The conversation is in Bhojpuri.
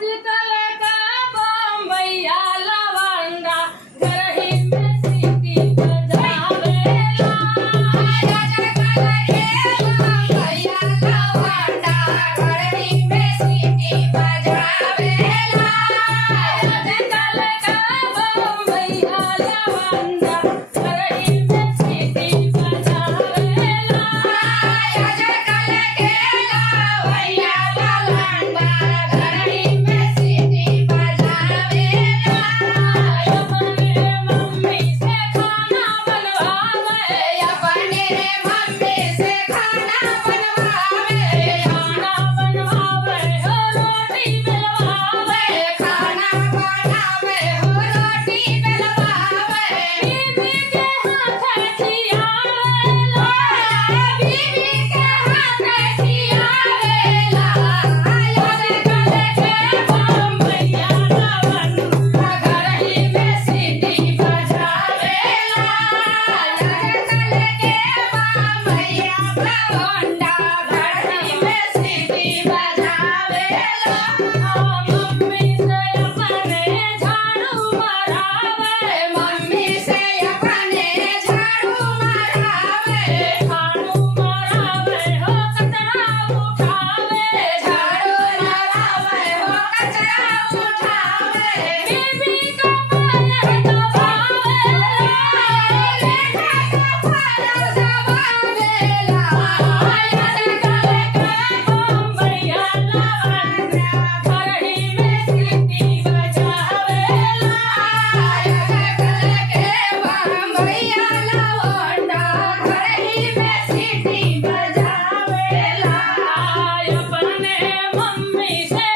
आजकल का बम्बैया लवंडा घर ही में सीटी बजावेला। आजकल के बम्बैया लवंडा घर ही में सीटी बजावेला। आजकल का बम्बैया लवंडा घर ही में सीटी बजावेला। आजकल के लवैया लवंडा घर ही में सीटी बजावेला। अपने मम्मी से खाना बनवावे, अपने मम्मी से खाना बनवावे, खाना बनवावे हो रोटी बेलवावे, खाना बनावे हो रोटी बेलवावे। बीबी के हाथ खियावेला, बीबी के हाथ खियावेला। आजकल के बम्बैया लवंडा घर ही में सीटी बजावेला। आजकल के बम्बैया लवंडा घर ही में सीटी बजावेला। मम्मी से अपने झाड़ू मरावे, मम्मी से अपने झाड़ू मरावे, झाड़ू मरावे हो कचरा उठावे, झाड़ू मरावे हो कचरा उठावे। बीबी का पायल दबावेला, लेखा का पायल दबावेला। आजकल के बम्बैया लवंडा घर ही में सीटी बजावेला। आजकल के बम्बैया लवंडा घर ही में सीटी बजावेला। अपने मम्मी से